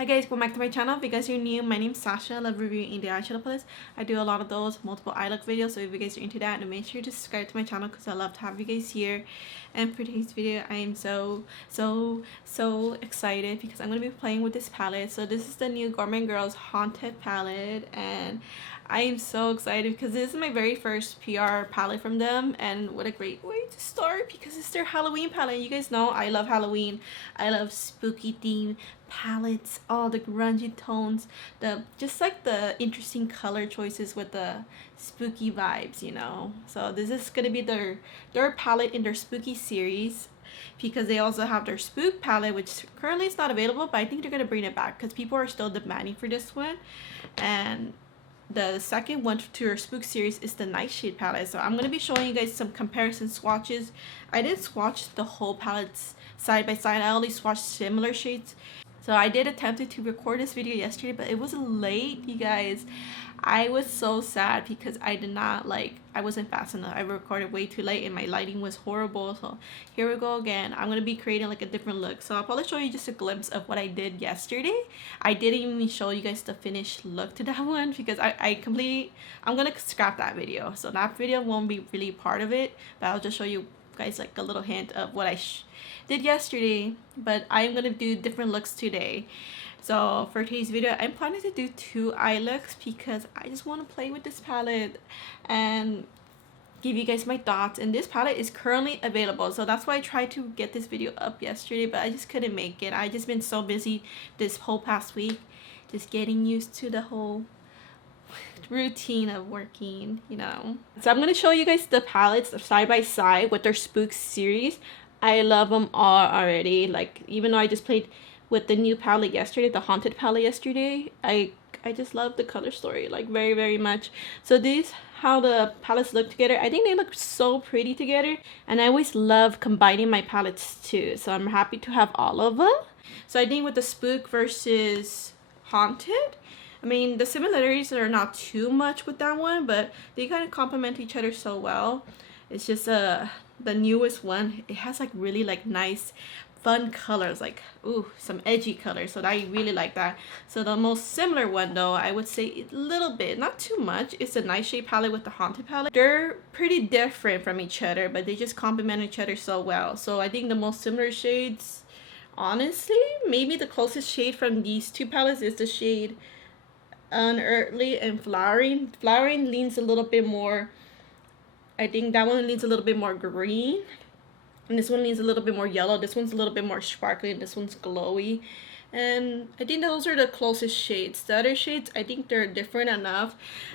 Hi guys, welcome back to my channel. If you guys are new, my name's Sasha. I love reviewing indie eyeshadow palettes. I do a lot of those multiple eye look videos, so if you guys are into that, make sure to subscribe to my channel because I love to have you guys here. And for today's video, I am so excited because I'm going to be playing with this palette. So this is the new Gourmande Girls Haunted palette, and I am so excited because this is my very first PR palette from them, and what a great way to start because it's their Halloween palette. You guys know I love Halloween. I love spooky theme palettes, all the grungy tones, just like the interesting color choices with the spooky vibes, you know. So this is gonna be their palette in their spooky series, because they also have their spook palette, which currently is not available, but I think they're gonna bring it back because people are still demanding for this one. And the second one to her spook series is the Nightshade palette. So I'm going to be showing you guys some comparison swatches. I didn't swatch the whole palettes side by side. I only swatched similar shades. So I did attempt to record this video yesterday, but it was late, you guys. I was so sad because I wasn't fast enough. I recorded way too late and my lighting was horrible. So here we go again. I'm going to be creating like a different look. So I'll probably show you just a glimpse of what I did yesterday. I didn't even show you guys the finished look to that one because I'm going to scrap that video. So that video won't be really part of it, but I'll just show you guys like a little hint of what I did yesterday. But I'm going to do different looks today. So for today's video, I'm planning to do 2 eye looks because I just want to play with this palette and give you guys my thoughts. And this palette is currently available, so that's why I tried to get this video up yesterday, but I just couldn't make it. I just been so busy this whole past week, just getting used to the whole routine of working, you know. So I'm going to show you guys the palettes side by side with their spook series. I love them all already. Like, even though I just played with the new palette yesterday, the Haunted palette yesterday, I just love the color story like very much. So these how the palettes look together. I think they look so pretty together, and I always love combining my palettes too, so I'm happy to have all of them. So I think with the spook versus Haunted, I mean, the similarities are not too much with that one, but they kind of complement each other so well. It's just the newest one, it has like really like nice fun colors, like some edgy colors, so I really like that. So the most similar one though, I would say a little bit, not too much, is the Nightshade palette with the Haunted palette. They're pretty different from each other, but they just complement each other so well. So I think the most similar shades, honestly, maybe the closest shade from these 2 palettes is the shade Unearthly and Flowering. Flowering leans a little bit more, I think that one leans a little bit more green, and this one leans a little bit more yellow. This one's a little bit more sparkly, and this one's glowy. And I think those are the closest shades. The other shades, I think they're different enough.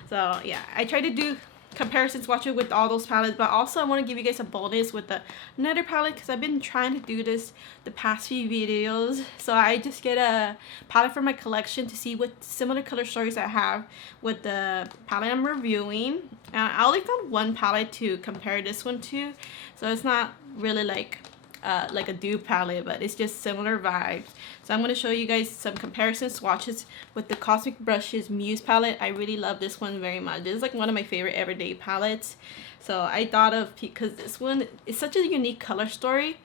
So yeah, I try to do comparison swatches with all those palettes, but also I want to give you guys a bonus with another palette because I've been trying to do this the past few videos. So I just get a palette from my collection to see what similar color stories I have with the palette I'm reviewing. And I only found one palette to compare this one to, so it's not really like a dupe palette, but it's just similar vibes. So I'm going to show you guys some comparison swatches with the Cosmic Brushes Muse palette. I really love this one very much. This is like one of my favorite everyday palettes. So I thought of, because this one is such a unique color story.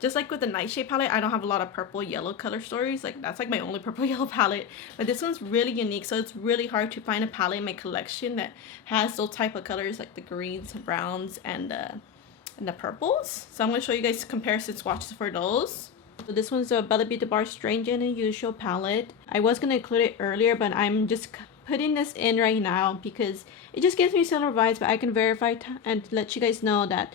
Just like with the Nightshade palette, I don't have a lot of purple yellow color stories. Like, that's like my only purple yellow palette. But this one's really unique, so it's really hard to find a palette in my collection that has those type of colors, like the greens, browns, and the purples. So I'm going to show you guys comparison swatches for those. So this one's a Bella Beauty Bar Strange and Unusual palette. I was going to include it earlier, but I'm just putting this in right now because it just gives me similar vibes, but I can verify and let you guys know that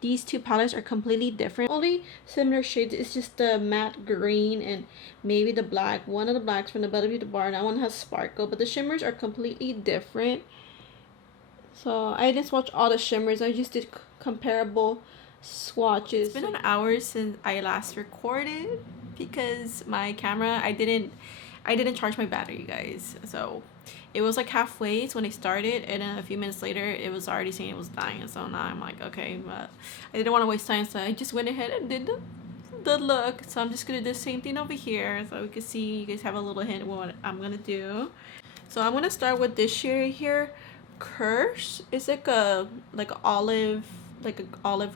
these 2 palettes are completely different. Only similar shades is just the matte green and maybe the black. One of the blacks from the Bella Beauty Bar, that one has sparkle, but the shimmers are completely different. So I didn't swatch all the shimmers, I just did comparable swatches. It's been an hour since I last recorded because my camera, I didn't charge my battery, you guys. So it was like halfway when I started, and then a few minutes later it was already saying it was dying. So now I'm like, okay, but I didn't want to waste time, so I just went ahead and did the look. So I'm just gonna do the same thing over here so we can see, you guys have a little hint of what I'm gonna do. So I'm gonna start with this shade here, Curse. It's like a olive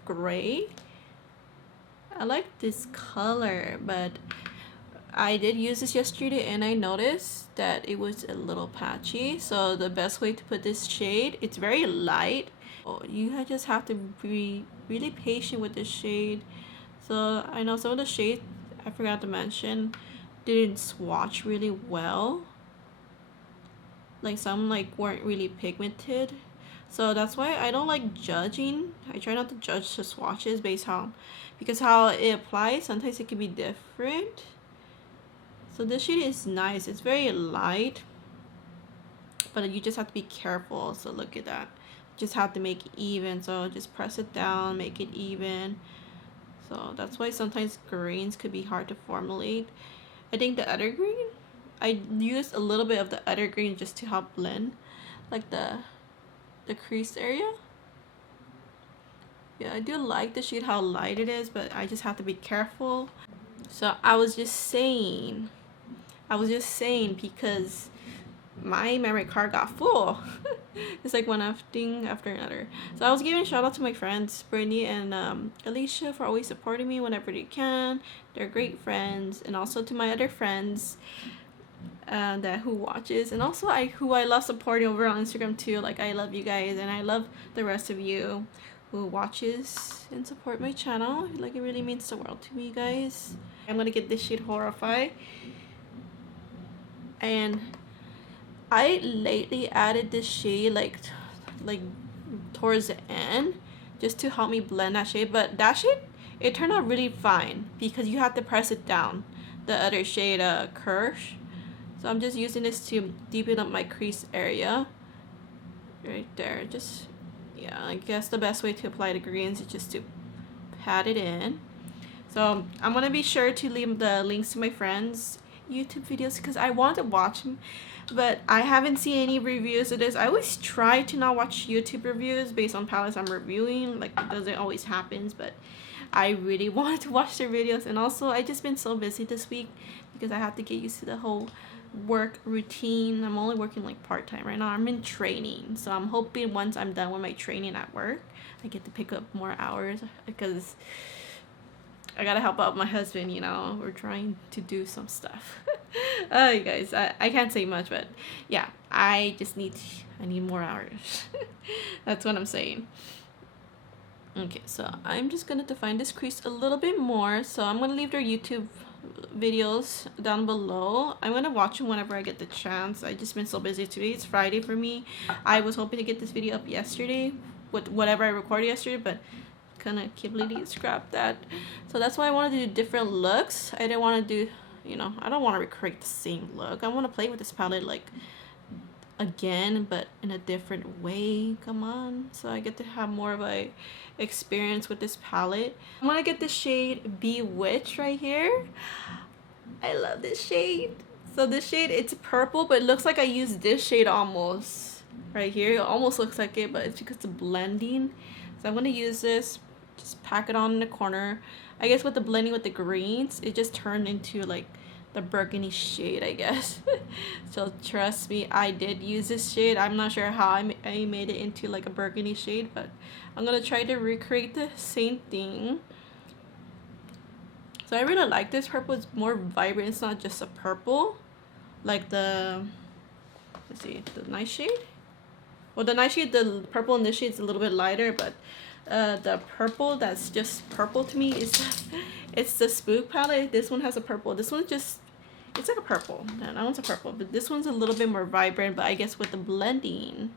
gray. I like this color, but I did use this yesterday and I noticed that it was a little patchy. So the best way to put this shade, it's very light. You just have to be really patient with this shade. So I know some of the shades I forgot to mention didn't swatch really well. Like some like weren't really pigmented. So that's why I don't like judging. I try not to judge the swatches based on because how it applies sometimes it can be different. So this shade is nice. It's very light, but you just have to be careful. So look at that. Just have to make it even. So just press it down, make it even. So that's why sometimes greens could be hard to formulate. I think the other green, I used a little bit of the other green just to help blend like the crease area. Yeah, I do like the shade how light it is, but I just have to be careful. So I was just saying because my memory card got full. It's like one thing after another. So I was giving a shout out to my friends Brittany and Alicia for always supporting me whenever they can. They're great friends, and also to my other friends who watches, and also who I love supporting over on Instagram too. Like I love you guys, and I love the rest of you who watches and support my channel. Like it really means the world to me, guys. I'm gonna get this shade Horrify. And I lately added this shade like towards the end just to help me blend that shade, but that shade, it turned out really fine because you have to press it down, the other shade Kirsch. So I'm just using this to deepen up my crease area right there. Just, yeah, I guess the best way to apply the greens is just to pat it in. So I'm gonna be sure to leave the links to my friends' YouTube videos because I want to watch them, but I haven't seen any reviews of this. I always try to not watch YouTube reviews based on palettes I'm reviewing. Like it doesn't always happen, but I really wanted to watch their videos. And also I just been so busy this week because I have to get used to the whole work routine. I'm only working like part-time right now. I'm in training, so I'm hoping once I'm done with my training at work I get to pick up more hours because I gotta help out my husband, you know. We're trying to do some stuff. You guys, I can't say much, but yeah, I need more hours. That's what I'm saying. Okay, so I'm just gonna define this crease a little bit more. So I'm gonna leave their YouTube videos down below. I'm gonna watch them whenever I get the chance. I just been so busy today. It's Friday for me. I was hoping to get this video up yesterday with whatever I recorded yesterday, but kind of completely scrap that. So that's why I wanted to do different looks. I didn't want to do, you know, I don't want to recreate the same look. I want to play with this palette like again, but in a different way. Come on. So I get to have more of a experience with this palette. I'm gonna get the shade Bewitched right here. I love this shade. So this shade, it's purple, but it looks like I used this shade almost right here. It almost looks like it, but it's because of blending. So I'm gonna use this, just pack it on in the corner. I guess with the blending with the greens, it just turned into like the burgundy shade, I guess. So trust me, I did use this shade. I'm not sure how I made it into like a burgundy shade, but I'm gonna try to recreate the same thing. So I really like this purple. It's more vibrant. It's not just a purple like the, let's see, the Nightshade. Well, the Nightshade, the purple in this shade is a little bit lighter, but the purple that's just purple to me is it's the Spook palette. This one has a purple. This one's just, it's like a purple. No, that one's a purple, but this one's a little bit more vibrant. But I guess with the blending,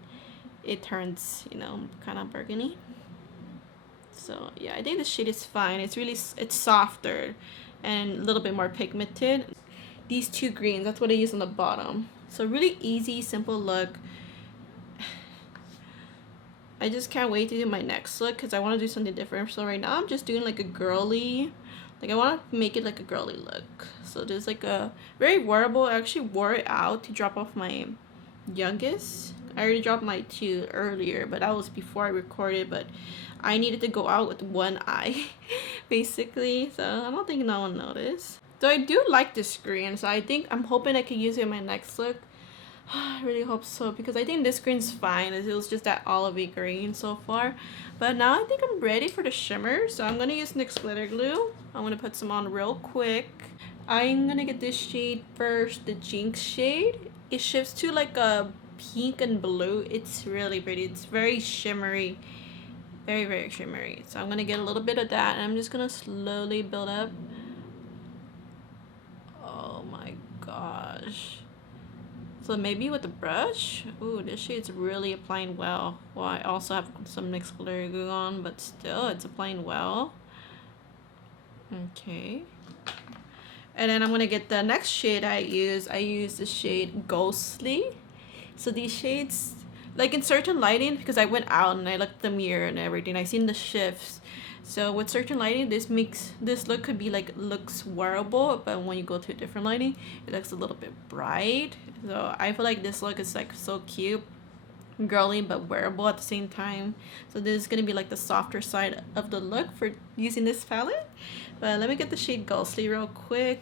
it turns, you know, kind of burgundy. So yeah, I think the shade is fine. It's softer and a little bit more pigmented. These two greens, that's what I use on the bottom. So really easy, simple look. I just can't wait to do my next look because I want to do something different. So right now I'm just doing like a girly, like I want to make it like a girly look. So there's like a very wearable. I actually wore it out to drop off my youngest. I already dropped my 2 earlier, but that was before I recorded. But I needed to go out with one eye basically, so I don't think no one noticed. So I do like this green, so I'm hoping I can use it in my next look. I really hope so, because I think this green's fine. It was just that olivey green so far. But now I think I'm ready for the shimmer. So I'm going to use NYX glitter glue. I'm going to put some on real quick. I'm gonna get this shade first, the Jinx shade. It shifts to like a pink and blue. It's really pretty. It's very shimmery. Very, very shimmery. So I'm gonna get a little bit of that and I'm just gonna slowly build up. Oh my gosh. So maybe with the brush. Ooh, this shade's really applying well. Well, I also have some mixed color going on, but still, it's applying well. Okay. And then I'm gonna get the next shade I use. I use the shade Ghostly. So these shades, like in certain lighting, because I went out and I looked at the mirror and everything, I seen the shifts. So with certain lighting, this makes this look could be like looks wearable, but when you go to a different lighting, it looks a little bit bright. So I feel like this look is like so cute, girly, but wearable at the same time. So this is gonna be like the softer side of the look for using this palette. But let me get the shade Ghostly real quick.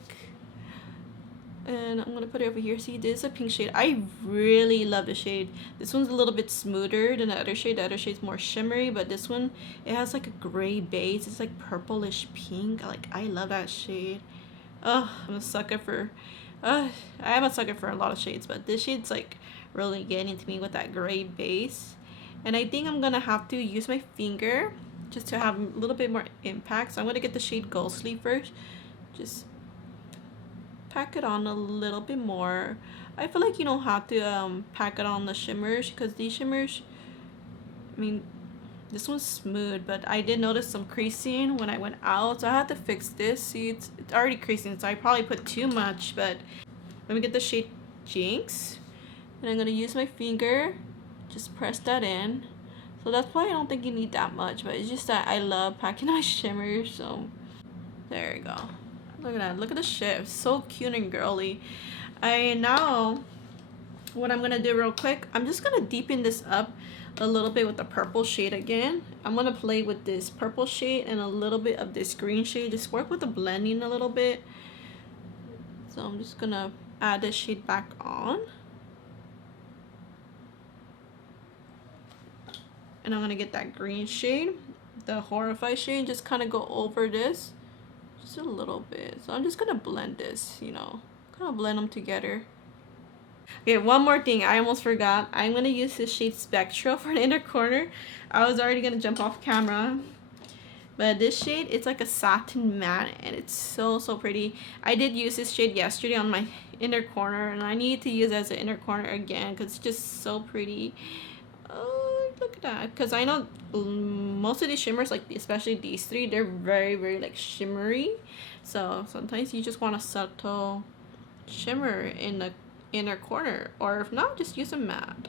And I'm gonna put it over here. See, this is a pink shade. I really love the shade. This one's a little bit smoother than the other shade. The other shade's more shimmery, but this one, it has like a gray base. It's like purplish pink. Like, I love that shade. Oh, I'm a sucker for, I am a sucker for a lot of shades, but this shade's like really getting to me with that gray base. And I think I'm gonna have to use my finger just to have a little bit more impact. So I'm gonna get the shade Ghostly first. Just pack it on a little bit more. I feel like you don't have to pack it on the shimmers, because these shimmers, I mean, this one's smooth, but I did notice some creasing when I went out, so I had to fix this. See, it's already creasing, so I probably put too much. But let me get the shade Jinx, and I'm gonna use my finger, just press that in. So that's why I don't think you need that much, but it's just that I love packing my shimmers. So there you go. Look at that. Look at the shift. So cute and girly. Now what I'm gonna do real quick, I'm just gonna deepen this up a little bit with the purple shade again. I'm gonna play with this purple shade and a little bit of this green shade. Just work with the blending a little bit. So I'm just gonna add this shade back on. And I'm gonna get that green shade, the Horrify shade, just kind of go over this. Just a little bit. So I'm just gonna blend this, you know, kind of blend them together. Okay, one more thing I almost forgot. I'm gonna use this shade Spectral for an inner corner. I was already gonna jump off camera, but this shade, it's like a satin matte and it's so pretty. I did use this shade yesterday on my inner corner, and I need to use it as an inner corner again because it's just so pretty. Oh, look at that. Because I know most of these shimmers, like especially these three, they're very like shimmery. So sometimes you just want a subtle shimmer in the inner corner, or if not, just use a matte,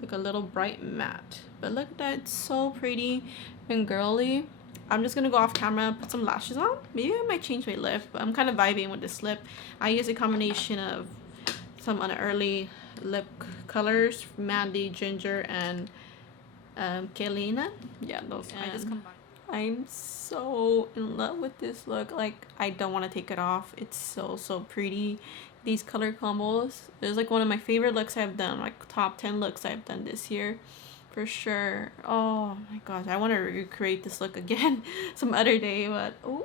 like a little bright matte. But look at that, it's so pretty and girly. I'm just gonna go off camera, put some lashes on. Maybe I might change my lip, but I'm kind of vibing with this lip. I use a combination of some unearly lip colors, Mandy, Ginger, and Kaylina. Yeah, those. I just combined. I'm so in love with this look. Like, I don't want to take it off. It's so pretty. These color combos. It's like one of my favorite looks I've done. Like top 10 looks I've done this year, for sure. Oh my gosh, I want to recreate this look again some other day. But oh,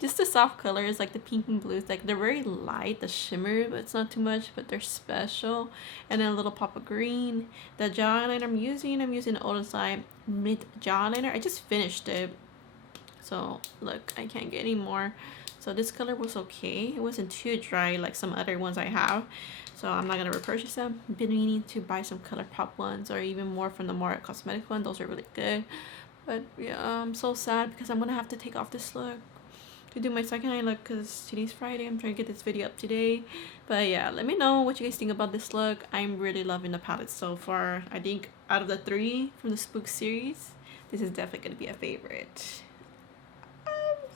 just the soft colors, like the pink and blues, like they're very light, the shimmer, but it's not too much, but they're special. And then a little pop of green. The jaw eyeliner I'm using Odyssey Mid Jaw Eyeliner. I just finished it, so look, I can't get any more. So this color was okay. It wasn't too dry like some other ones I have, so I'm not gonna repurchase them. Been meaning to buy some color pop ones, or even more from the more cosmetic one. Those are really good. But yeah, I'm so sad because I'm gonna have to take off this look to do my second eye look, because today's Friday. I'm trying to get this video up today. But yeah, let me know what you guys think about this look. I'm really loving the palette so far. I think out of the 3 from the Spook series, this is definitely gonna be a favorite.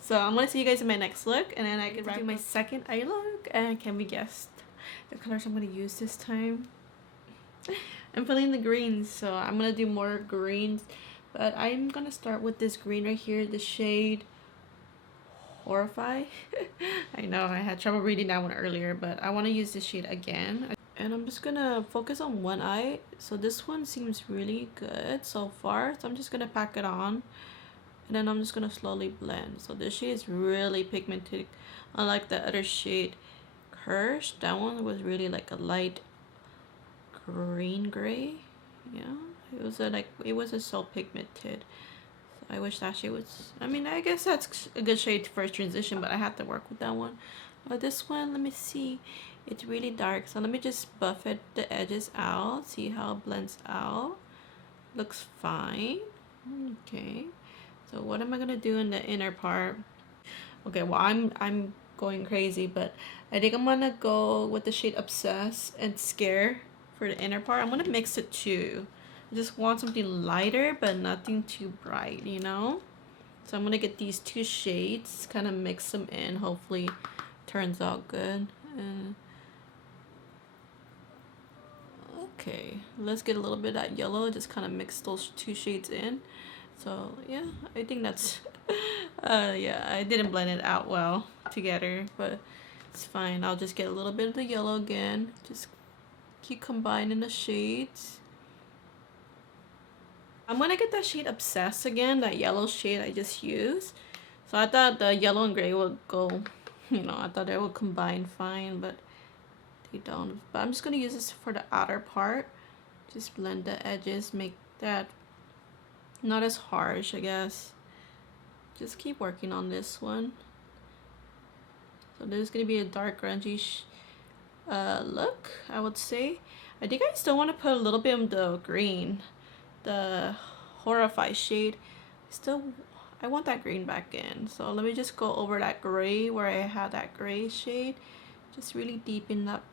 So I'm gonna see you guys in my next look, and then I can do my second eye look. And can we guess the colors I'm gonna use this time? I'm feeling the greens, so I'm gonna do more greens, but I'm gonna start with this green right here, the shade Horrify. I know I had trouble reading that one earlier, but I want to use this shade again. And I'm just gonna focus on one eye. So this one seems really good so far, so I'm just gonna pack it on. and then I'm just gonna slowly blend. So this shade is really pigmented, unlike the other shade Curse. That one was really like a light green gray. Yeah, it wasn't so pigmented. So I wish that shade was, I mean, I guess that's a good shade for transition, but I have to work with that one. But this one, let me see, it's really dark, so let me just buff it, the edges out, see how it blends out. Looks fine. Okay, so what am I gonna do in the inner part? Okay, well, I'm going crazy, but I think I'm gonna go with the shade Obsess and Scare for the inner part. I'm gonna mix the two. I just want something lighter but nothing too bright, you know? So I'm gonna get these two shades, kind of mix them in. Hopefully turns out good. Okay, let's get a little bit of that yellow, just kind of mix those two shades in. So yeah, I think that's yeah, I didn't blend it out well together, but it's fine. I'll just get a little bit of the yellow again, just keep combining the shades. I'm gonna get that shade Obsessed again, that yellow shade I just used. So I thought the yellow and gray would go, you know, I thought they would combine fine, but they don't. But I'm just gonna use this for the outer part. Just blend the edges, make that not as harsh, I guess. Just keep working on this one. So this is gonna be a dark grungy look, I would say. I think I still want to put a little bit of the green, the Horrify shade. I want that green back in. So let me just go over that gray where I had that gray shade. Just really deepen up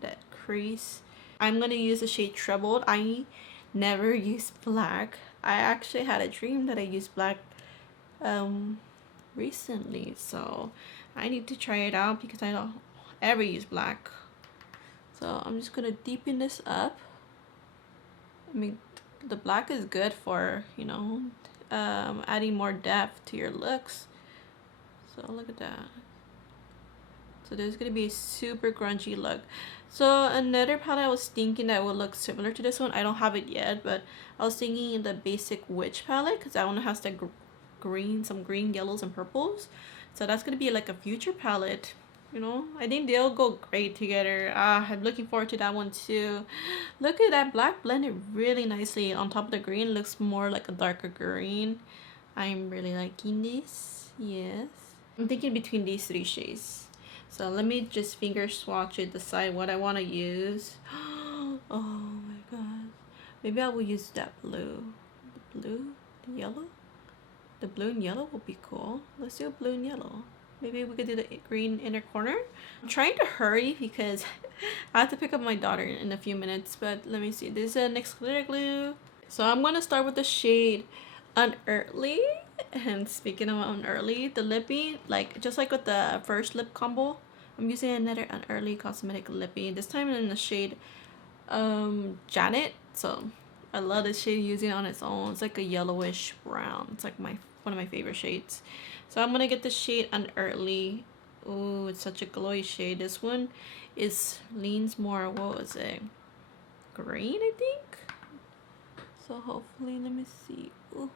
that crease. I'm gonna use the shade Troubled. I never use black. I actually had a dream that I used black recently, so I need to try it out because I don't ever use black. So I'm just gonna deepen this up. I mean, the black is good for, you know, adding more depth to your looks. So look at that. So there's gonna be a super grungy look. So another palette I was thinking that would look similar to this one, I don't have it yet, but I was thinking the basic Witch palette, because that one has the green, some green, yellows, and purples. So that's gonna be like a future palette, you know. I think they'll go great together. I'm looking forward to that one too. Look at that black blended really nicely on top of the green. It looks more like a darker green. I'm really liking this. Yes, I'm thinking between these three shades. So let me just finger swatch it, decide what I want to use. Oh my god, maybe I will use that blue. The blue, the yellow. The blue and yellow will be cool. Let's do a blue and yellow. Maybe we could do the green inner corner. I'm trying to hurry because I have to pick up my daughter in a few minutes. But let me see. This is a NYX glitter glue. So I'm going to start with the shade Unearthly. And speaking of Unearthly, the lippy, like just like with the first lip combo, I'm using another Unearthly cosmetic lippy. This time in the shade Janet. So I love this shade, using it on its own. It's like a yellowish brown. It's like one of my favorite shades. So I'm gonna get the shade Unearthly. Oh, it's such a glowy shade. This one leans more, what was it, green, I think. So hopefully, let me see. Ooh.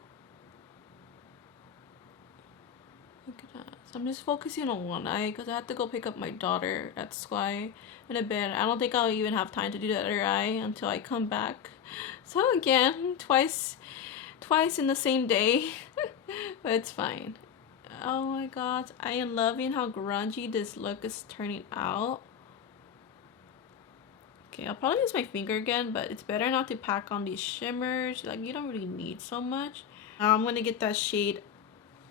Look at that. So I'm just focusing on one eye because I have to go pick up my daughter at Sky in a bit. I don't think I'll even have time to do the other eye until I come back. So again, twice in the same day. But it's fine. Oh my god, I am loving how grungy this look is turning out. Okay, I'll probably use my finger again, but it's better not to pack on these shimmers. Like, you don't really need so much. Now I'm gonna get that shade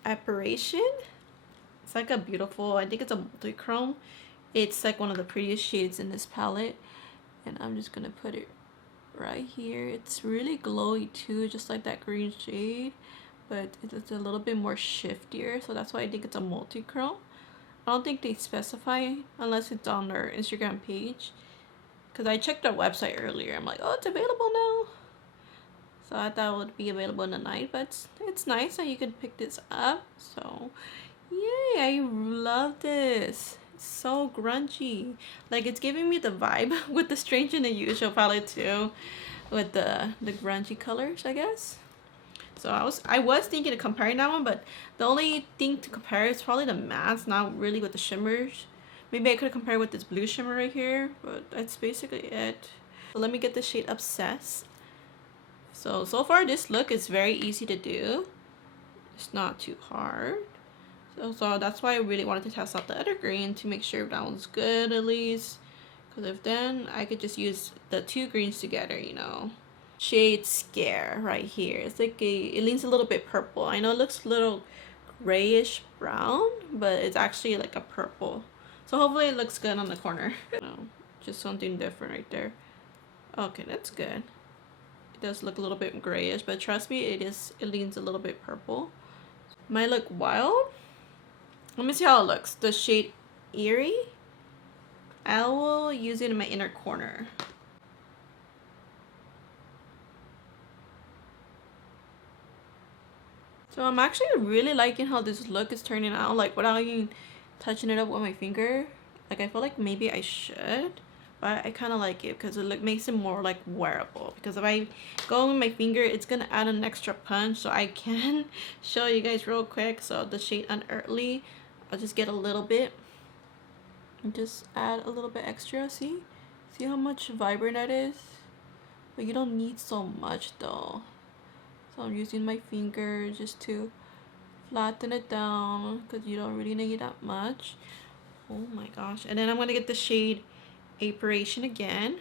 Apparition. It's like a beautiful, I think it's a multi-chrome. It's like one of the prettiest shades in this palette. And I'm just gonna put it right here. It's really glowy too, just like that green shade, but it's a little bit more shiftier, so that's why I think it's a multi-chrome. I don't think they specify unless it's on their Instagram page, because I checked their website earlier. I'm like, oh, it's available now. So I thought it would be available in the night, but it's nice that you can pick this up. So yay, I love this. It's so grungy. Like, it's giving me the vibe with the Strange and the Usual palette too, with the grungy colors, I guess. So I was thinking of comparing that one, but the only thing to compare is probably the mattes, not really with the shimmers. Maybe I could compare with this blue shimmer right here, but that's basically it. So let me get the shade Obsessed. So far this look is very easy to do. It's not too hard. So that's why I really wanted to test out the other green to make sure that one's good at least. Because if then I could just use the two greens together, you know. Shade Scare right here. It's like it leans a little bit purple. I know it looks a little grayish brown, but it's actually like a purple. So hopefully it looks good on the corner. No, just something different right there. Okay, that's good. It does look a little bit grayish, but trust me, it leans a little bit purple. Might look wild. Let me see how it looks. The shade Eerie. I will use it in my inner corner. So I'm actually really liking how this look is turning out, like without even touching it up with my finger. Like I feel like maybe I should, but I kind of like it because it makes it more like wearable. Because if I go with my finger, it's gonna add an extra punch. So I can show you guys real quick. So the shade Unearthly, I'll just get a little bit and just add a little bit extra. See how much vibrant that is? But you don't need so much though. So I'm using my finger just to flatten it down because you don't really need that much. Oh my gosh. And then I'm going to get the shade Apparition again.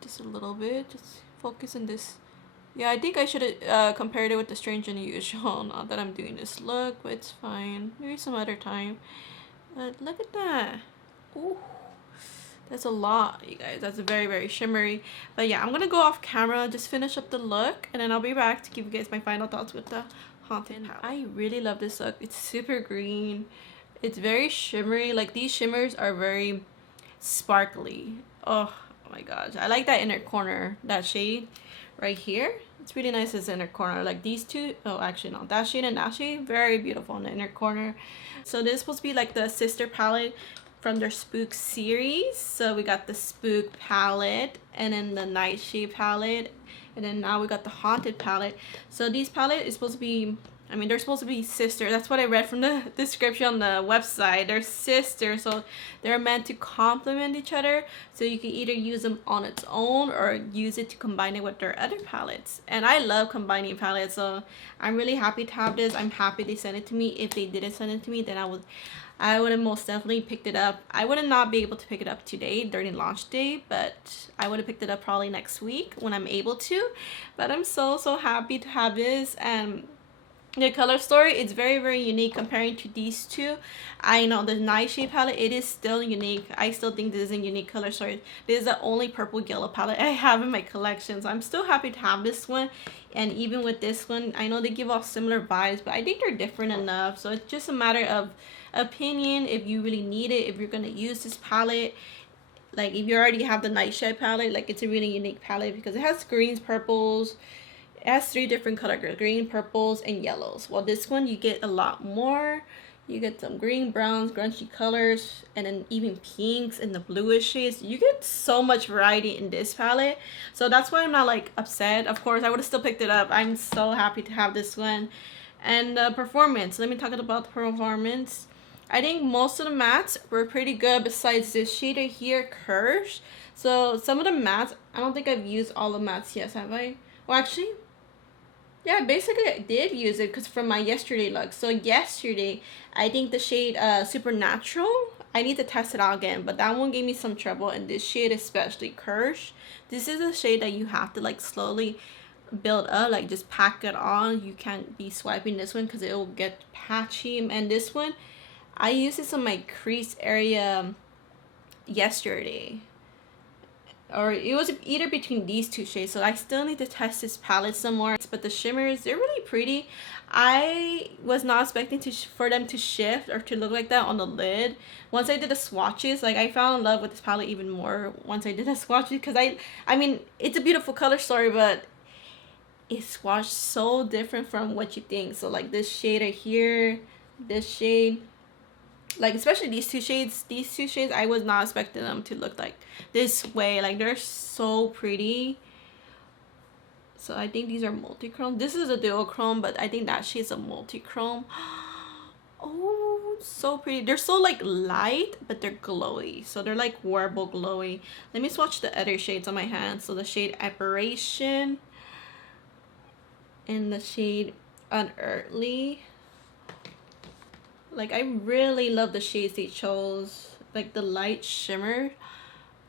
Just a little bit. Just focus on this. Yeah, I think I should have compared it with the Strange and Unusual. Not that I'm doing this look, but it's fine. Maybe some other time. But look at that. Ooh. That's a lot, you guys. That's very, very shimmery. But yeah, I'm gonna go off camera, just finish up the look, and then I'll be back to give you guys my final thoughts with the Haunted palette. I really love this look. It's super green. It's very shimmery. Like these shimmers are very sparkly. Oh my gosh. I like that inner corner, that shade right here. It's really nice as inner corner. Like these two, oh actually no, that shade and that shade, very beautiful in the inner corner. So this is supposed to be like the sister palette from their Spook series. So we got the Spook palette and then the Nightshade palette, and then now we got the Haunted palette. So these palette is supposed to be, I mean, they're supposed to be sisters. That's what I read from the description on the website. They're sisters, so they're meant to complement each other. So you can either use them on its own or use it to combine it with their other palettes. And I love combining palettes, so I'm really happy to have this. I'm happy they sent it to me. If they didn't send it to me, then I would have most definitely picked it up. I would not be able to pick it up today during launch day, but I would have picked it up probably next week when I'm able to. But I'm so happy to have this. And the color story, it's very, very unique comparing to these two. I know the Nightshade palette, it is still unique. I still think this is a unique color story. This is the only purple yellow palette I have in my collection, so I'm still happy to have this one. And even with this one, I know they give off similar vibes, but I think they're different enough. So it's just a matter of opinion, if you really need it, if you're gonna use this palette. Like if you already have the Nightshade palette, like it's a really unique palette because it has greens, purples. It has 3 different colors: green, purples, and yellows. Well, this one you get a lot more. You get some green, browns, grungy colors, and then even pinks and the bluish shades. You get so much variety in this palette. So that's why I'm not like upset. Of course, I would have still picked it up. I'm so happy to have this one. And the performance. Let me talk about the performance. I think most of the mattes were pretty good besides this shade right here, Kirsch. So some of the mattes, I don't think I've used all the mattes yet, have I? Well, actually, yeah, basically I did use it because from my yesterday look. So yesterday, I think the shade Supernatural, I need to test it out again, but that one gave me some trouble. And this shade especially, Kirsch, this is a shade that you have to like slowly build up, like just pack it on. You can't be swiping this one because it will get patchy. And this one, I used this on my crease area yesterday. Or it was either between these two shades, so I still need to test this palette some more. But the shimmers, they're really pretty. I was not expecting for them to shift or to look like that on the lid. Once I did the swatches, like I fell in love with this palette even more once I did the swatches, because I mean, it's a beautiful color story, but it's swatched so different from what you think. So like this shade right here, this shade, like especially these two shades, I was not expecting them to look like this way. Like they're so pretty. So I think these are multi-chrome. This is a duochrome, but I think that shade's a multi-chrome. Oh, so pretty. They're so like light, but they're glowy. So they're like wearable glowy. Let me swatch the other shades on my hand. So the shade Apparition and the shade Unearthly. Like I really love the shades they chose. Like the light shimmer.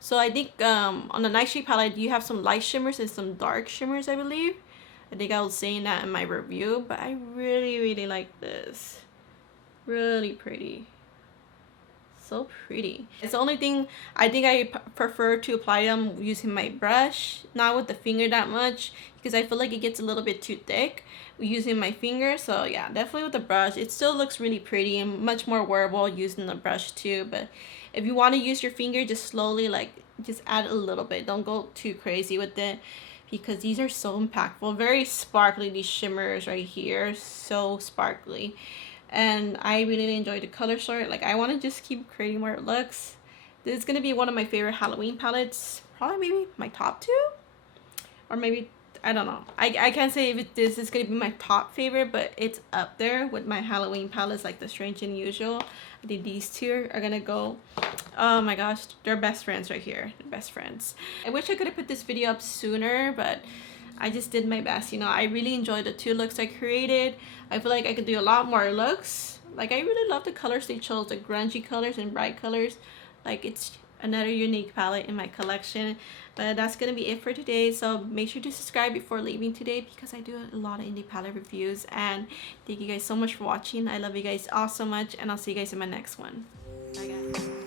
So I think on the Nightshade palette you have some light shimmers and some dark shimmers, I believe. I think I was saying that in my review, but I really like this. Really pretty. So pretty. It's the only thing I think I prefer to apply them using my brush, not with the finger that much, because I feel like it gets a little bit too thick using my finger. So yeah, definitely with the brush. It still looks really pretty and much more wearable using the brush too. But if you want to use your finger, just slowly, like just add a little bit. Don't go too crazy with it, because these are so impactful. Very sparkly, these shimmers right here. So sparkly. And I really enjoy the color chart. Like I want to just keep creating more looks. This is going to be one of my favorite Halloween palettes. Probably maybe my top 2, or maybe I don't know. I can't say if this is going to be my top favorite, but it's up there with my Halloween palettes, like the Strange and Unusual. I think these two are going to go. Oh my gosh, they're best friends right here. They're best friends. I wish I could have put this video up sooner, but I just did my best. You know, I really enjoyed the 2 looks I created. I feel like I could do a lot more looks. Like I really love the colors they chose, the grungy colors and bright colors. Like it's another unique palette in my collection. But that's gonna be it for today. So make sure to subscribe before leaving today, because I do a lot of indie palette reviews. And thank you guys so much for watching. I love you guys all so much, and I'll see you guys in my next one. Bye guys.